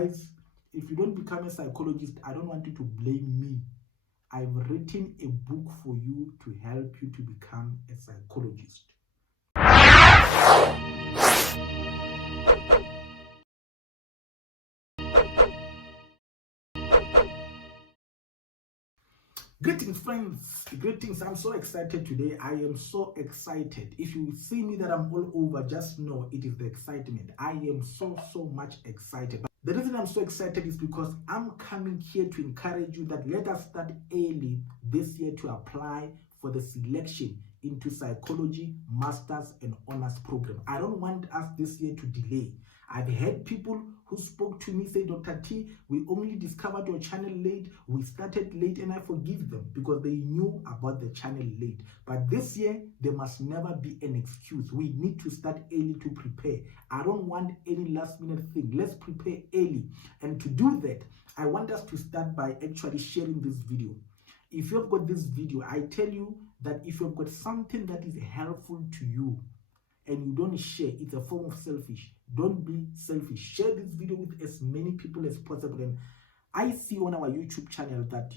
Guys, if you don't become a psychologist, I don't want you to blame me. I've written a book for you to help you to become a psychologist. Greetings, friends. Greetings. I'm so excited today. I am so excited. If you see me that I'm all over, just know it is the excitement. I am so much excited. But the reason I'm so excited is because I'm coming here to encourage you that let us start early this year to apply for the selection into psychology, masters and honors program. I don't want us this year to delay. I've heard people who spoke to me say, Dr. T, we only discovered your channel late, we started late, and I forgive them because they knew about the channel late. But this year, there must never be an excuse. We need to start early to prepare. I don't want any last minute thing. Let's prepare early. And to do that, I want us to start by actually sharing this video. If you've got this video, I tell you that if you've got something that is helpful to you, and you don't share, it's a form of selfish. Don't be selfish. Share this video with as many people as possible. And I see on our YouTube channel that,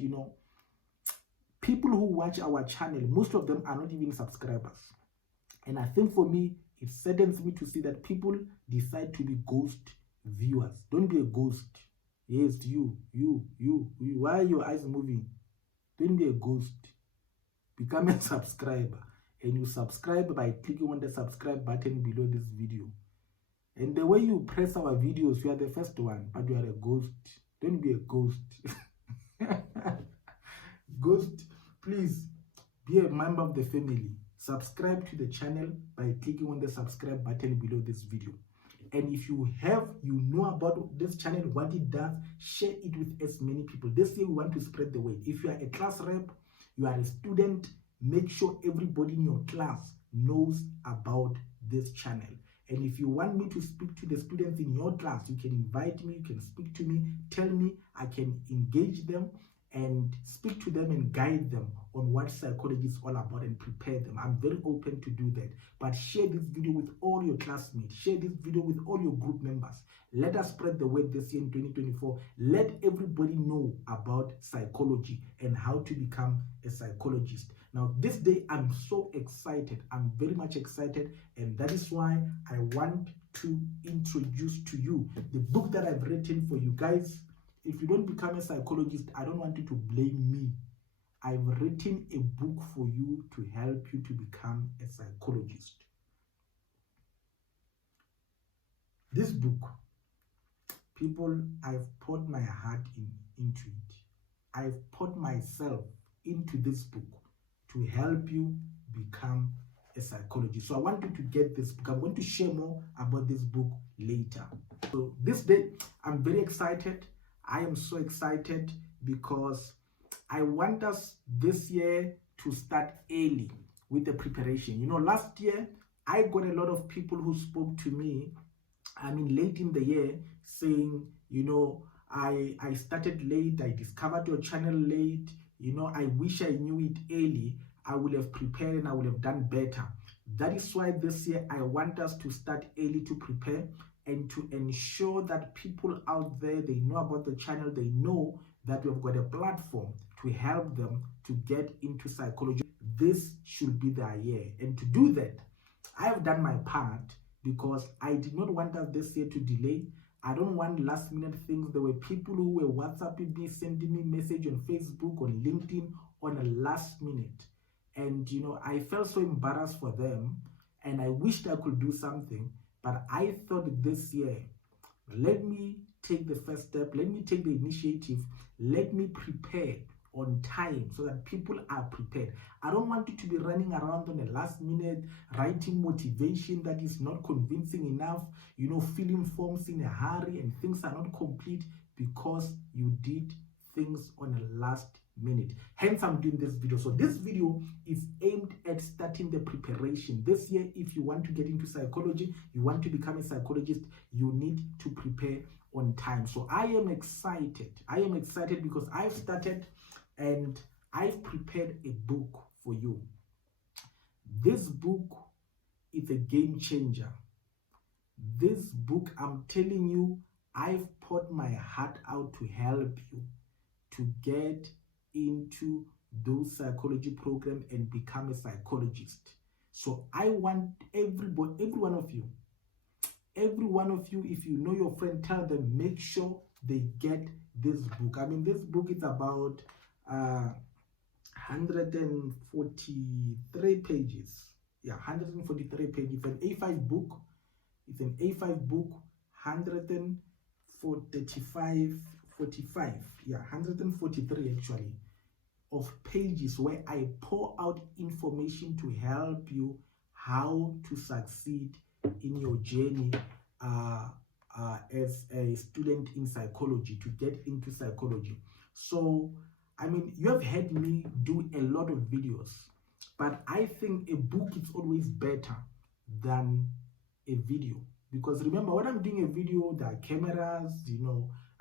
people who watch our channel, most of them are not even subscribers. And I think for me, it saddens me to see that people decide to be ghost viewers. Don't be a ghost. Yes, you. Why are your eyes moving? Don't be a ghost. Become a subscriber. And you subscribe by clicking on the subscribe button below this video. And the way you press our videos, you are the first one, but you are a ghost. Don't be a ghost. Ghost, please be a member of the family. Subscribe to the channel by clicking on the subscribe button below this video. And if you know about this channel, what it does, share it with as many people. This year we want to spread the word. If you are a class rep, you are a student, make sure everybody in your class knows about this channel. And if you want me to speak to the students in your class, you can invite me, you can speak to me, tell me, I can engage them and speak to them and guide them on what psychology is all about and prepare them. I'm very open to do that. But share this video with all your classmates. Share this video with all your group members. Let us spread the word this year in 2024. Let everybody know about psychology and how to become a psychologist. Now, this day, I'm so excited. I'm very much excited. And that is why I want to introduce to you the book that I've written for you guys. If you don't become a psychologist, I don't want you to blame me. I've written a book for you to help you to become a psychologist. This book, people, I've poured my heart into it. I've poured myself into this book to help you become a psychologist. So I want you to get this book. I'm going to share more about this book later. So this day, I'm very excited. I am so excited because I want us this year to start early with the preparation. Last year, I got a lot of people who spoke to me, late in the year, saying, I started late, I discovered your channel late, I wish I knew it early, I would have prepared and I would have done better. That is why this year I want us to start early to prepare and to ensure that people out there, they know about the channel, they know that we've got a platform to help them to get into psychology. This should be their year. And to do that, I have done my part because I did not want us this year to delay. I don't want last minute things. There were people who were WhatsApping me, sending me message on Facebook, on LinkedIn, on a last minute. And, I felt so embarrassed for them and I wished I could do something. But I thought this year, let me take the first step, let me take the initiative, let me prepare on time so that people are prepared. I don't want you to be running around on the last minute, writing motivation that is not convincing enough, filling forms in a hurry and things are not complete because you did things on a last minute. Hence, I'm doing this video. So this video is aimed at starting the preparation. This year, if you want to get into psychology, you want to become a psychologist, you need to prepare on time. So I am excited. I am excited because I've started and I've prepared a book for you. This book is a game changer. This book, I'm telling you, I've poured my heart out to help you to get into those psychology programs and become a psychologist. So I want everybody, every one of you, if you know your friend, tell them, make sure they get this book. I mean, this book is about 143 pages. Yeah, 143 pages. It's an A5 book. It's an A5 book, 145, yeah, 143 actually, of pages where I pour out information to help you how to succeed in your journey as a student in psychology, to get into psychology. So, I mean, you have heard me do a lot of videos, but I think a book is always better than a video. Because remember, when I'm doing a video, there are cameras,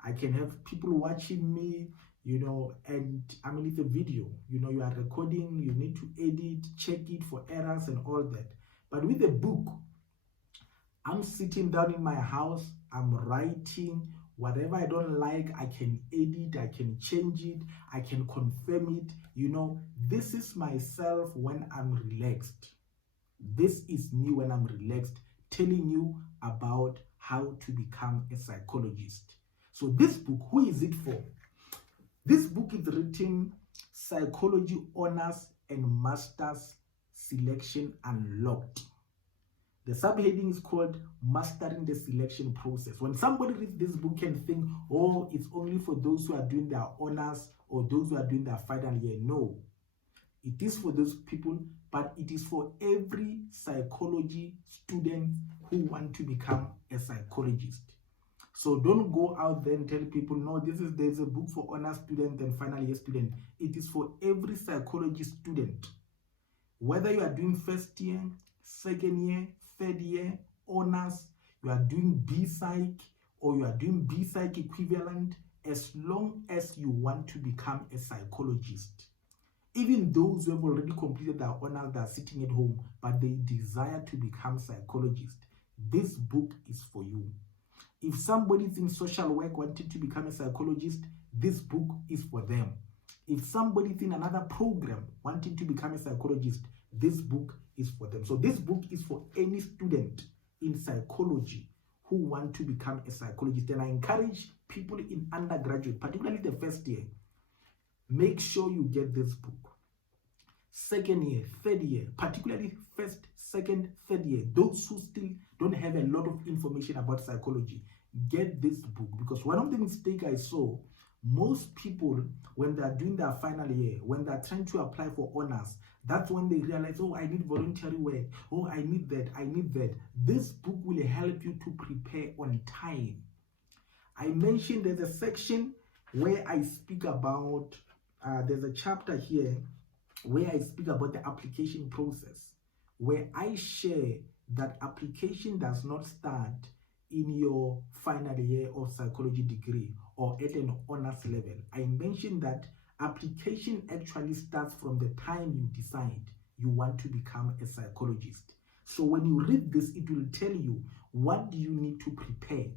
I can have people watching me, and I mean, it's a video, you are recording, you need to edit, check it for errors and all that. But with a book, I'm sitting down in my house, I'm writing. Whatever I don't like, I can edit, I can change it, I can confirm it. This is myself when I'm relaxed. This is me when I'm relaxed, telling you about how to become a psychologist. So this book, who is it for? This book is written Psychology Honors and Masters Selection Unlocked. The subheading is called Mastering the Selection Process. When somebody reads this book and think, oh, it's only for those who are doing their honors or those who are doing their final year. No, it is for those people, but it is for every psychology student who want to become a psychologist. So don't go out there and tell people, no, there's a book for honors student and final year student. It is for every psychology student. Whether you are doing first year, second year, third year, honors, you are doing B-Psych, or you are doing B-Psych equivalent, as long as you want to become a psychologist. Even those who have already completed their honors, they are sitting at home, but they desire to become psychologists, this book is for you. If somebody is in social work wanting to become a psychologist, this book is for them. If somebody is in another program wanting to become a psychologist, this book is for them. So this book is for any student in psychology who want to become a psychologist. And I encourage people in undergraduate, particularly the first year, make sure you get this book. Second year, third year, particularly first, second, third year, those who still don't have a lot of information about psychology, get this book. Because one of the mistakes I saw, most people, when they're doing their final year, when they're trying to apply for honors, that's when they realize, oh, I need voluntary work, oh, I need that. This book will help you to prepare on time. I mentioned there's a section where I speak about, there's a chapter here where I speak about the application process, where I share that application does not start in your final year of psychology degree or at an honors level. I mentioned that application actually starts from the time you decide you want to become a psychologist. So when you read this, it will tell you, what do you need to prepare?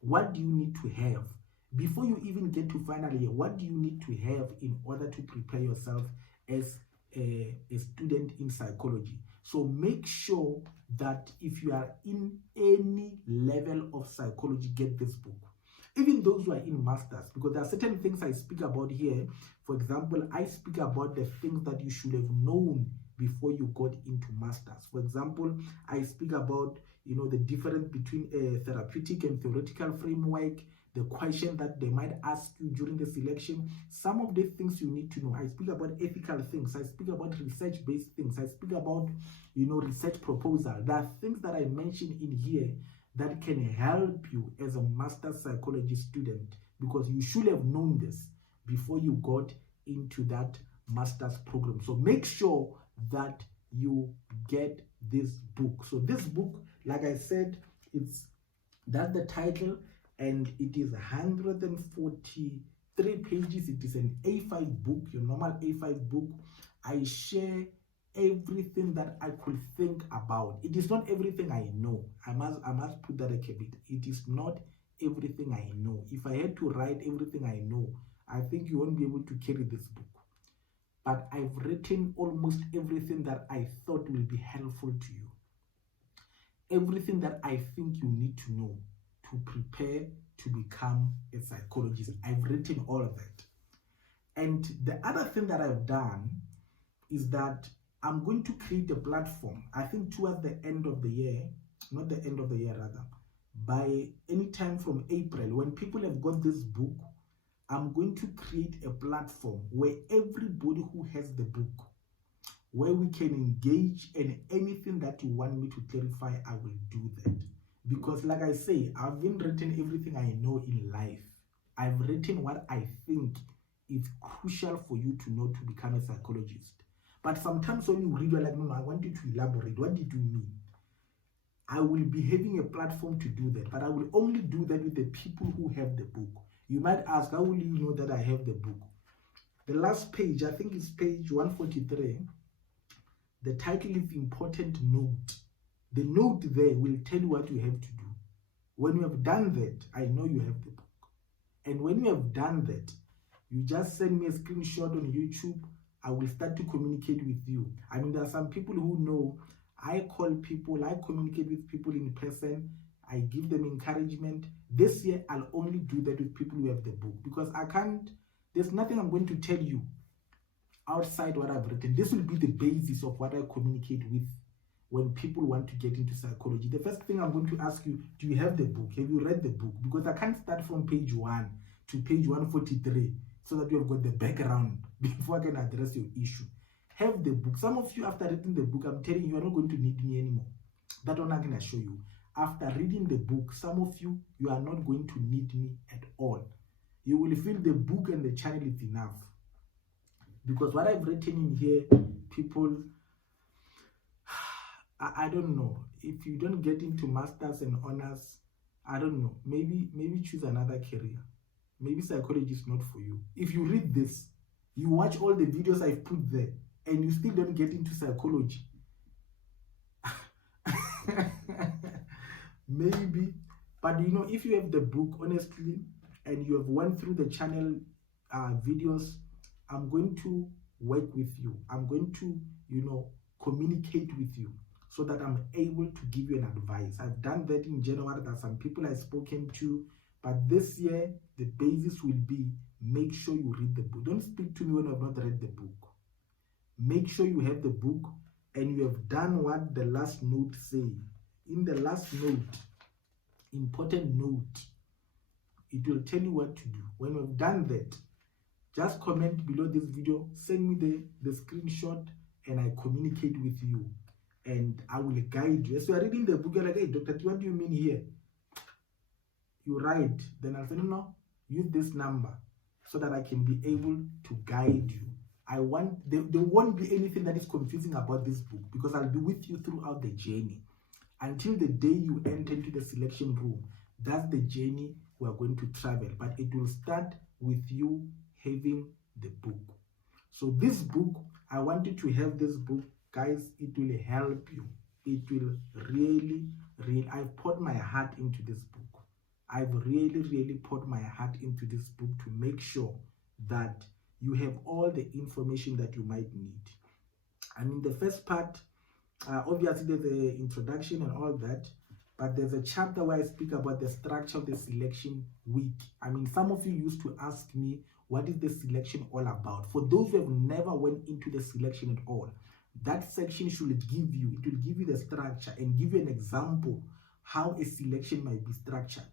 What do you need to have? Before you even get to final year, what do you need to have in order to prepare yourself as a student in psychology? So make sure that if you are in any level of psychology, get this book. Even those who are in masters, because there are certain things I speak about here. For example, I speak about the things that you should have known before you got into masters. For example, I speak about the difference between a therapeutic and theoretical framework, the question that they might ask you during the selection, some of the things you need to know. I speak about ethical things, I speak about research-based things, I speak about research proposal. There are things that I mention in here that can help you as a master psychology student, because you should have known this before you got into that master's program. So make sure that you get this book. So this book, like I said, that's the title, and it is 143 pages. It is an A5 book, your normal A5 book. I share everything that I could think about. It is not everything I know. I must put that a bit. It is not everything I know. If I had to write everything I know, I think you won't be able to carry this book. But I've written almost everything that I thought will be helpful to you. Everything that I think you need to know to prepare to become a psychologist. I've written all of that. And the other thing that I've done is that I'm going to create a platform, I think towards the end of the year, not the end of the year rather, by any time from April, when people have got this book, I'm going to create a platform where everybody who has the book, where we can engage, and anything that you want me to clarify, I will do that. Because like I say, I've written everything I know in life. I've written what I think is crucial for you to know to become a psychologist. But sometimes when you read, you're like, no, I want you to elaborate. What did you mean? I will be having a platform to do that, but I will only do that with the people who have the book. You might ask, how will you know that I have the book? The last page, I think it's page 143. The title is Important Note. The note there will tell you what you have to do. When you have done that, I know you have the book. And when you have done that, you just send me a screenshot on YouTube. I will start to communicate with you. I mean, there are some people who know I call people, I communicate with people in person, I give them encouragement. This year, I'll only do that with people who have the book, because there's nothing I'm going to tell you outside what I've written. This will be the basis of what I communicate with when people want to get into psychology. The first thing I'm going to ask you, do you have the book? Have you read the book? Because I can't start from page 1 to page 143 so that you have got the background before I can address your issue. Have the book. Some of you, after reading the book, I'm telling you, you're not going to need me anymore. That one I'm going to show you. After reading the book, some of you, you are not going to need me at all. You will feel the book and the channel is enough. Because what I've written in here, people, I don't know. If you don't get into masters and honors, I don't know. Maybe choose another career. Maybe psychology is not for you. If you read this, you watch all the videos I've put there, and you still don't get into psychology. Maybe. But you know, if you have the book, honestly, and you have went through the channel videos, I'm going to work with you. I'm going to, communicate with you so that I'm able to give you an advice. I've done that in January. There are some people I've spoken to, but this year, the basis will be, make sure you read the book. Don't speak to me when I've not read the book. Make sure you have the book and you have done what the last note says. In the last note, important note, it will tell you what to do. When you've done that, just comment below this video, send me the screenshot, and I communicate with you. And I will guide you. As you are reading the book, you're like, hey, Dr. T, what do you mean here? You write. Then I'll say, no, use this number so that I can be able to guide you. There won't be anything that is confusing about this book, because I'll be with you throughout the journey. Until the day you enter into the selection room, that's the journey we're going to travel. But it will start with you having the book. So this book, I want you to have this book. Guys, it will help you. It will really, I've poured my heart into this book. I've really poured my heart into this book to make sure that you have all the information that you might need. I mean, the first part, obviously there's an introduction and all that, but there's a chapter where I speak about the structure of the selection week. I mean, some of you used to ask me, what is the selection all about? For those who have never went into the selection at all, that section it will give you the structure and give you an example how a selection might be structured.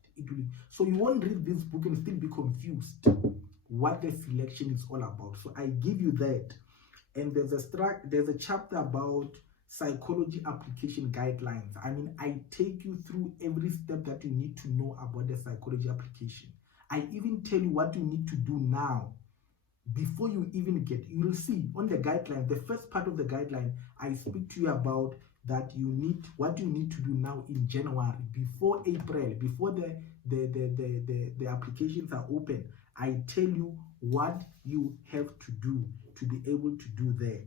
So you won't read this book and still be confused what the selection is all about. So I give you that. And there's a chapter about psychology application guidelines. I mean, I take you through every step that you need to know about the psychology application. I even tell you what you need to do now before you even you will see on the guideline, the first part of the guideline, I speak to you about that what you need to do now in January, before April, before the applications are open. I tell you what you have to do to be able to do that.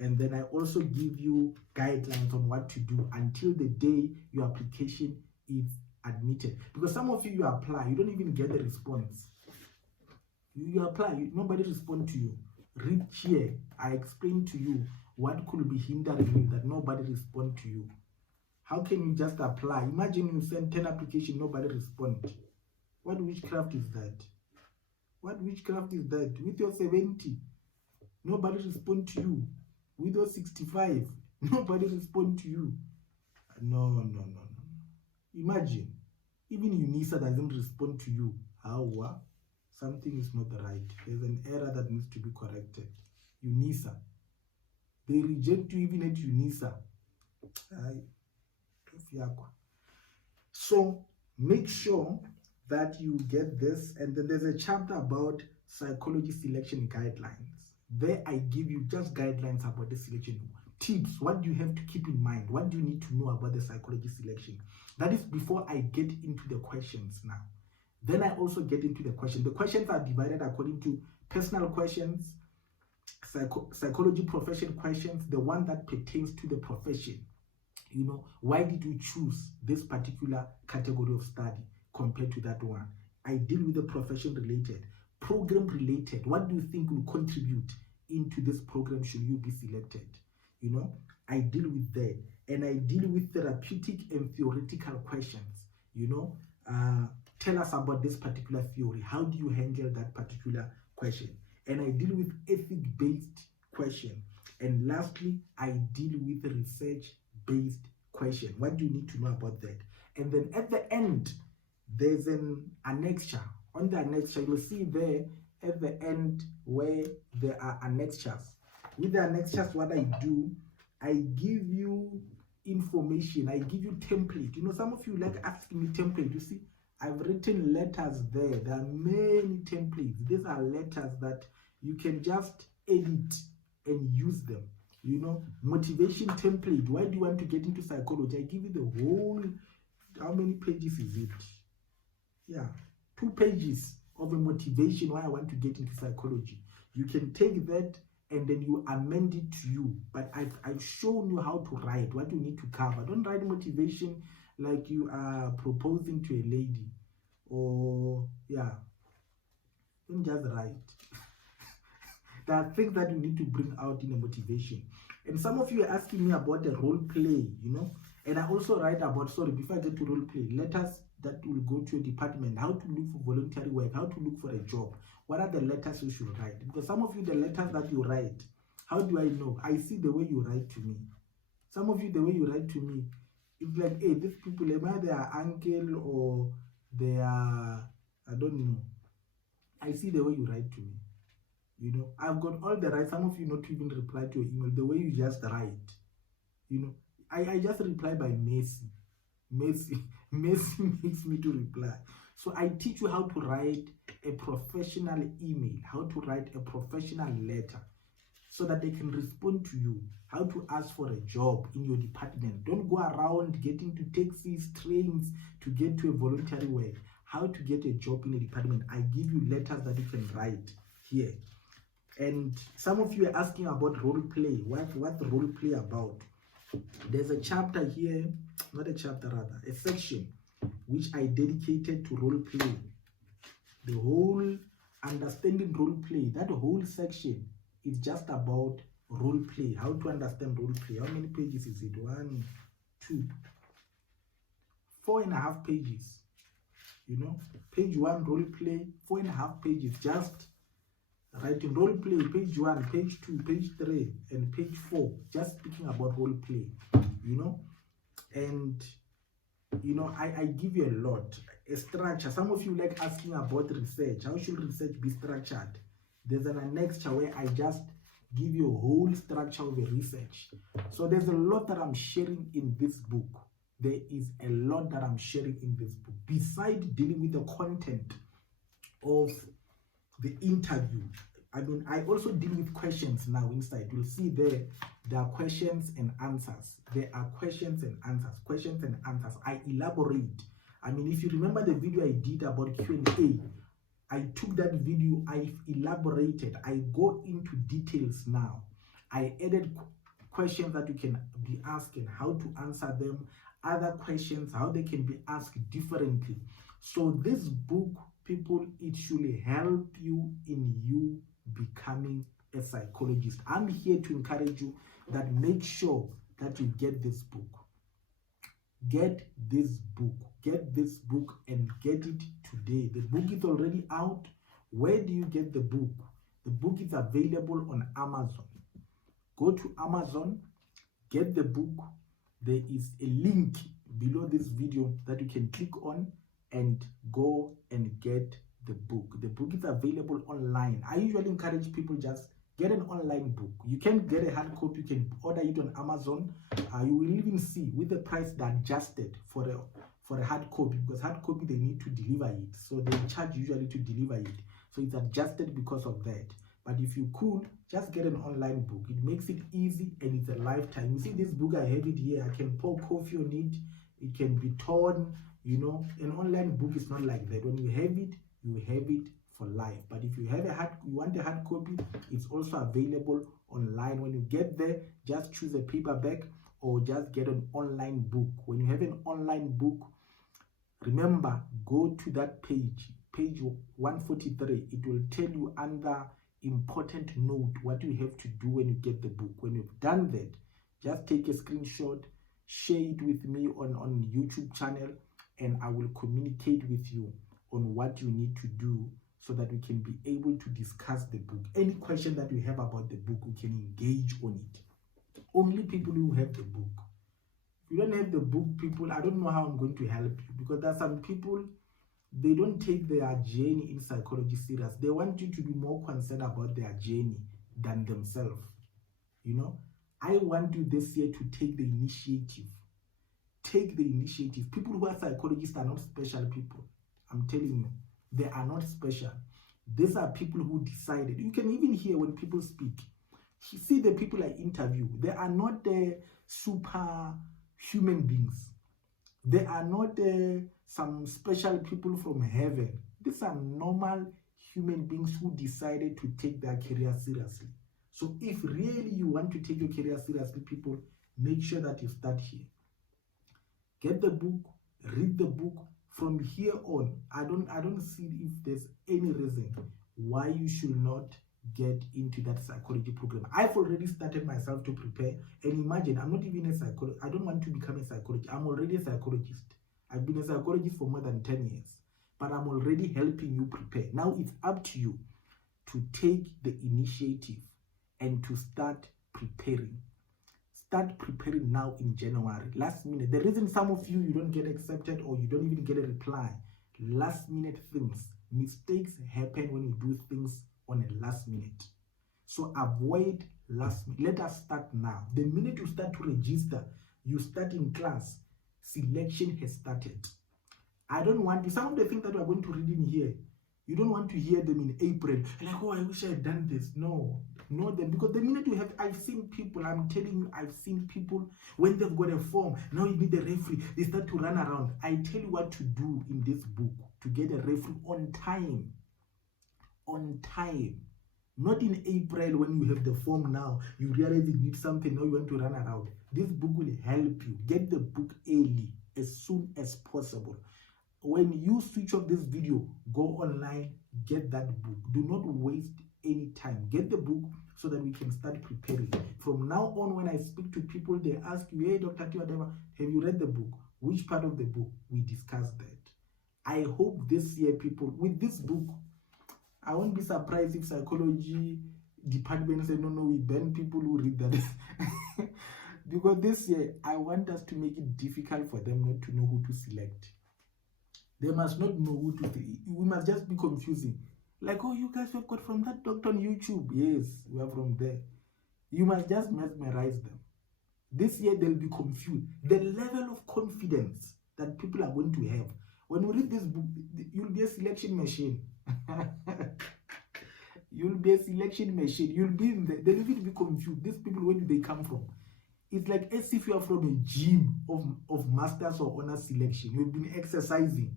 And then I also give you guidelines on what to do until the day your application is admitted. Because some of you apply, you don't even get the response. You apply, nobody responds to you. Read here, I explain to you what could be hindering you, that nobody responds to you. How can you just apply? Imagine you send 10 applications, nobody responds. What witchcraft is that? What witchcraft is that? With your 70, nobody responds to you. With your 65, nobody responds to you. No. Imagine, even UNISA doesn't respond to you. How? Something is not right. There's an error that needs to be corrected. UNISA. They reject you even at UNISA. So make sure that you get this. And then there's a chapter about psychology selection guidelines. There I give you just guidelines about the selection. Tips, what do you have to keep in mind? What do you need to know about the psychology selection? That is before I get into the questions now. Then I also get into the questions. The questions are divided according to personal questions, psychology profession questions, the one that pertains to the profession. You know, why did you choose this particular category of study compared to that one? I deal with the profession related, program related. What do you think will contribute into this program should you be selected? You know, I deal with that. And I deal with therapeutic and theoretical questions. You know, tell us about this particular theory. How do you handle that particular question? And I deal with ethic-based question. And lastly, I deal with research-based question. What do you need to know about that? And then at the end, there's an annexure. On the annexure, you'll see there at the end where there are annexures. With the annexures, what I do, I give you information. I give you template. You know, some of you like asking me template. You see, I've written letters there. There are many templates. These are letters that you can just edit and use them. You know, motivation template. Why do you want to get into psychology? I give you the whole, how many pages is it? Yeah, 2 pages of a motivation why I want to get into psychology. You can take that and then you amend it to you. But I've shown you how to write, what you need to cover. Don't write motivation like you are proposing to a lady. Or, yeah, don't just write. There are things that you need to bring out in a motivation. And some of you are asking me about the role play, you know. And I also write about, sorry, before I get to role play, letters that will go to a department, how to look for voluntary work, how to look for a job. What are the letters you should write? Because some of you, the letters that you write, how do I know? I see the way you write to me. Some of you, the way you write to me, it's like, hey, these people, either they are uncle or they are, I don't know. I see the way you write to me. You know, I've got all the right. Some of you not even reply to your email, the way you just write. You know, I just reply by Messi. Messi makes me to reply. So I teach you how to write a professional email, how to write a professional letter, so that they can respond to you, how to ask for a job in your department. Don't go around getting to taxis, trains to get to a voluntary work. How to get a job in a department. I give you letters that you can write here. And some of you are asking about role play. What role play about? There's a chapter here, not a chapter rather, a section which I dedicated to role play. The whole understanding role play, that whole section is just about role play, how to understand role play. How many pages is it? 1, 2, 4.5 pages. You know, page 1 role play, 4.5 pages, just writing role play, page 1, page 2, page 3, and page 4, just speaking about role play, you know. And you know, I give you a lot, a structure. Some of you like asking about research. How should research be structured? There's an annexure where I just give you a whole structure of a research. So there's a lot that I'm sharing in this book. There is a lot that I'm sharing in this book. Besides dealing with the content of the interview, I mean, I also deal with questions now inside. You'll see there are questions and answers. There are questions and answers, questions and answers. I elaborate. I mean, if you remember the video I did about Q&A, I took that video, I've elaborated. I go into details now. I added questions that you can be asked and how to answer them. other questions, how they can be asked differently. So this book, people, it should help you in you becoming a psychologist. I'm here to encourage you that make sure that you get this book. Get this book. Get this book and get it today. The book is already out. Where do you get the book? The book is available on Amazon. Go to Amazon, get the book. There is a link below this video that you can click on and go and get the book. The book is available online. I usually encourage people just get an online book. You can get a hard copy, you can order it on Amazon. You will even see with the price that adjusted for a hard copy, because hard copy they need to deliver it. So they charge usually to deliver it. So it's adjusted because of that. But if you could, just get an online book. It makes it easy and it's a lifetime. You see this book, I have it here. I can pour coffee on it. It can be torn, you know. An online book is not like that. When you have it for life. But if you want a hard copy, it's also available online. When you get there, just choose a paperback or just get an online book. When you have an online book, remember, go to that page 143. It will tell you under important note what you have to do when you get the book. When you've done that, just take a screenshot, share it with me on YouTube channel, and I will communicate with you on what you need to do so that we can be able to discuss the book. Any question that you have about the book, we can engage on it. Only people who have the book. If you don't have the book, people, I don't know how I'm going to help you, because there are some people, they don't take their journey in psychology serious. They want you to be more concerned about their journey than themselves. You know, I want you this year to take the initiative. Take the initiative. People who are psychologists are not special people. I'm telling you, they are not special. These are people who decided. You can even hear when people speak. See the people I interview. They are not super human beings. They are not some special people from heaven. These are normal human beings who decided to take their career seriously. So if really you want to take your career seriously, people, make sure that you start here. Get the book, read the book. From here on, I don't see if there's any reason why you should not get into that psychology program. I've already started myself to prepare, and imagine, I'm not even a psychologist. I don't want to become a psychologist. I'm already a psychologist. I've been a psychologist for more than 10 years, but I'm already helping you prepare. Now it's up to you to take the initiative and to start preparing. Start preparing now in January. Last minute. The reason some of you don't get accepted or you don't even get a reply, last minute things. Mistakes happen when you do things on a last minute. So avoid last minute. Let us start now. The minute you start to register, you start in class, selection has started. I don't want to, some of the things that we are going to read in here, you don't want to hear them in April. Like, oh, I wish I had done this. No, know them. Because the minute you have, I've seen people, I'm telling you, I've seen people, when they've got a form, now you need a referee, they start to run around. I tell you what to do in this book to get a referee on time. On time. Not in April when you have the form now, you realize you need something, now you want to run around. This book will help you. Get the book early, as soon as possible. When you switch off this video, go online, get that book. Do not waste any time. Get the book so that we can start preparing. From now on, when I speak to people, they ask you, hey, Dr. T, whatever, have you read the book? Which part of the book? We discussed that. I hope this year, people, with this book, I won't be surprised if psychology department say, no, we ban people who read that. Because this year, I want us to make it difficult for them not to know who to select. They must not know who to select. We must just be confusing. Like, oh, you guys have got from that doctor on YouTube. Yes, we are from there. You must just mesmerize them. This year, they'll be confused. The level of confidence that people are going to have. When you read this book, you'll be a selection machine. You'll be a selection machine. You'll be in there. They'll even be confused. These people, where do they come from? It's like as if you are from a gym of masters or honors selection. You've been exercising.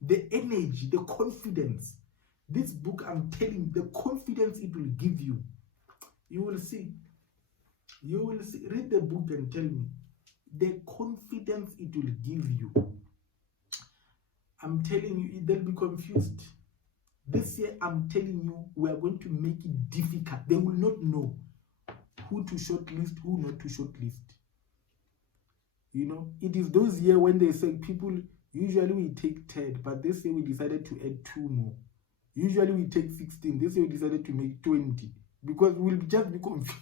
The energy, the confidence. This book, I'm telling you, the confidence it will give you. You will see. You will see. Read the book and tell me. the confidence it will give you, I'm telling you, they'll be confused. This year, I'm telling you, we are going to make it difficult. They will not know who to shortlist, who not to shortlist. You know, it is those years when they say people, usually we take 10, but this year we decided to add 2 more. Usually we take 16. This year we decided to make 20 because we'll just be confused.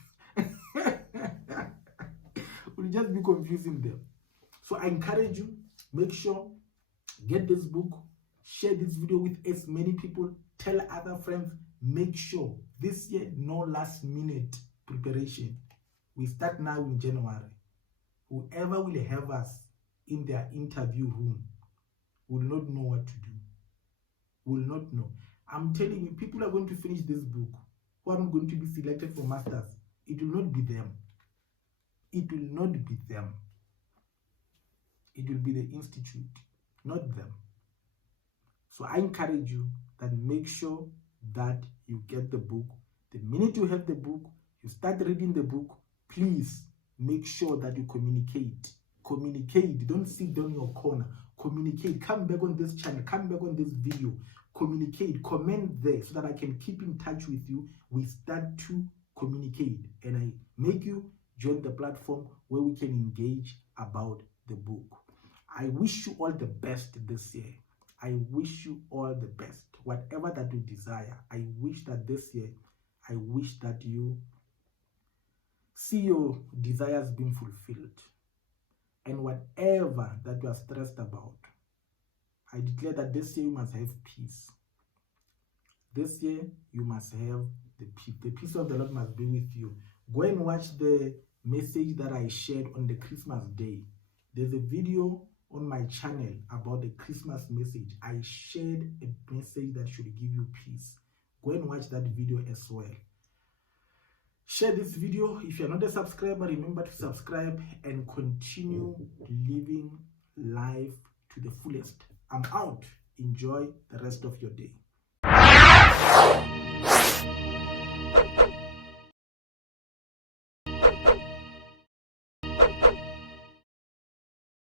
We'll just be confusing them. So I encourage you, make sure, get this book, share this video with as many people, tell other friends, make sure this year, no last minute preparation. We start now in January. Whoever will have us in their interview room will not know what to do. Will not know. I'm telling you, people are going to finish this book who are going to be selected for masters. It will not be them. It will not be them. It will be the institute, not them. So I encourage you that make sure that you get the book. The minute you have the book, you start reading the book, please make sure that you communicate. Communicate. Don't sit down in your corner. Communicate. Come back on this channel. Come back on this video. Communicate. Comment there so that I can keep in touch with you. We start to communicate and I make you join the platform where we can engage about the book. I wish you all the best this year. I wish you all the best. Whatever that you desire, I wish that this year, I wish that you see your desires being fulfilled. And whatever that you are stressed about, I declare that this year you must have peace. This year you must have the peace. The peace of the Lord must be with you. Go and watch the message that I shared on the Christmas day. There's a video on my channel about the Christmas message. I shared a message that should give you peace. Go and watch that video as well. Share this video. If you're not a subscriber, remember to subscribe and continue living life to the fullest. I'm out. Enjoy the rest of your day.